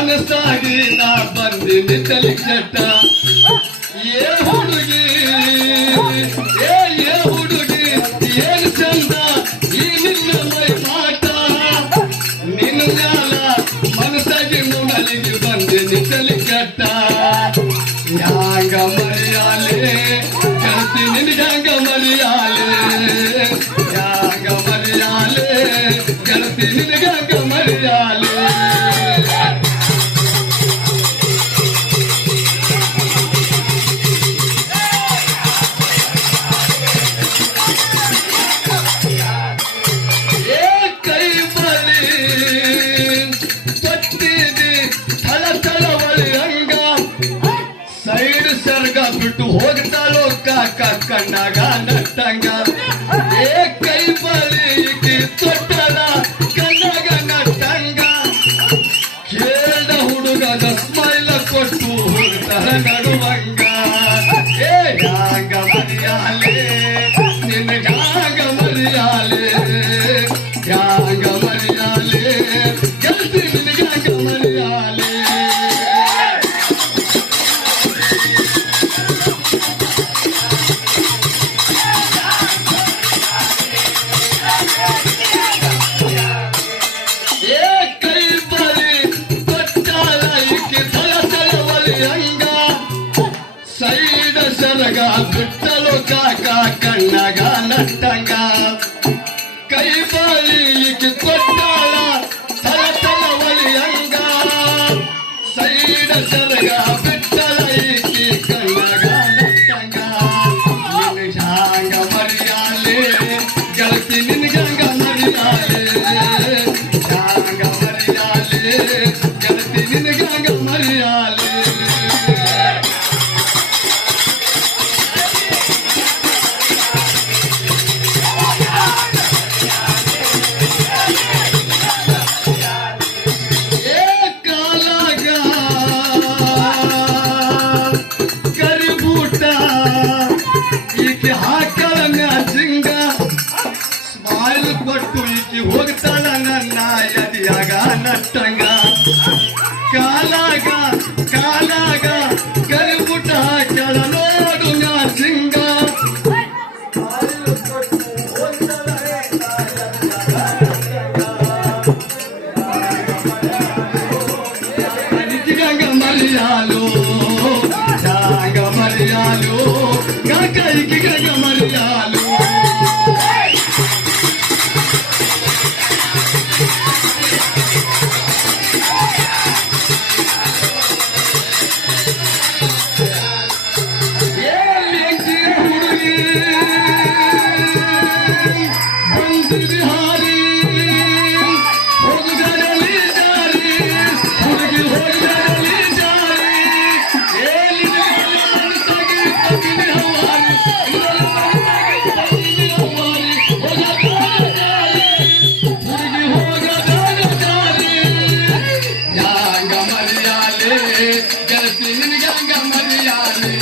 ಮನಸ್ಸಾಗಿ ನಾ ಬಂದಿನಿ ತಲೆ ಕೆಟ್ಟ ಏ ಹುಡುಗಿ ಏ ಹುಡುಗಿ ಏನು ಚಂದ ಈ ನಿನ್ನ ಮೈ ಮಾಟ ನಿನ್ನ ಮ್ಯಾಲ ಮನಸ್ಸಾಗಿ ನೋಡಲಿಗೆ ಬಂದಿನಿ ತಲೆ ಕೆಟ್ಟ ಯಾಂಗ ಮರಿಯಾಲೆ ಗೆಳತಿ ನಿನಗ್ಯಾಂಗ ಮರಿಯಾಲೆ ಯಾಂಗ ಮರಿಯಾಲೆ ಗೆಳತಿ ನಿನಗ್ಯಾಂಗ ಮರಿಯಾಲೆ ಬಿಟ್ಟು ಹೋಗ್ತಾಳೋ ಕಾಕ ಕಣ್ಣಾಗ ನಟ್ಟಂಗ ಏ ಕೈ ಬಲಿಗೆ ತೊಟ್ಟಳ ಕಣ್ಣಾಗ ನಟ್ಟಂಗ ಕೇಳ್ದ ಹುಡುಗನ ಸ್ಮೈಲ ಕೊಟ್ಟು ಹೋಗ್ತಾಳ ನಡುವಂಗ ಏ ಯಾಂಗ ಮರಿಯಾಲೆ ನಿನಗಾಗ ಮರಿಯಾಲೆ ಯಾಂಗ ಮರಿಯಾಲೆ ಗೆಳತಿ ನಿನಗಾಗ ಮರಿಯಾಲೆ ಸೈಡ ಸರಗ ಬಿಟ್ಟಲು ಕಾಕ ಕಣ್ಣಗ ನಟ್ಟಂಗ ಕೈ ಬಾಳಿಗೆ ಕೊಟ್ಟಾಳ ತಲ ತಲ ಒಲಿಯಂಗ ಸೈಡ ಸರಗ ಬಿಟ್ಟಲ ಈಕಿ ಕಣ್ಣಗ ನಟ್ಟಂಗ ನಿನಗಾಂಗ ಮರಿಯಾಲೆ ಗೆಳತಿ ನಿನಗಂಗ ಮರಿಯಾಲೆ ಯಾಂಗ ಮರಿಯಾಲೆ ಗೆಳತಿ ನಿನಗಂಗ ಮರಿಯಾಲೆ ಸ್ಮೈಲ್ ಕೊಟ್ಟು ಈಕಿ ಹೋಗ್ತಾಳ ನನ್ನ ಎದಿಯಾಗ ನಟ್ಟಂಗ ಕಾಲಾಗ ಕಾಲಾಗ ಕರಿಬುಟ್ಟ ಹಾಕ್ಯಾಳ ನೋಡು ಮ್ಯಾಚಿಂಗ ನಿನಗಂಗ ಮರಿಯಾಲು ಯಾಂಗ ಮರಿಯಾಲು ಕೈಕಿಗಂಗ ಮರಿಯಾಲು ಬಿಹಾರಿ ಹೋಗಲಿ ಜಾರಿ ಹುಡುಗಿ ಹೋಗಲಿ ಜಾರಿ ಹುಡುಗಿ ಹೋಗದ ಜಾರಿ ಯಾಂಗ ಮರಿಯಾಲೆ ಗೆಳತಿ ನಿನಗಂಗ ಮರಿಯಾಲೆ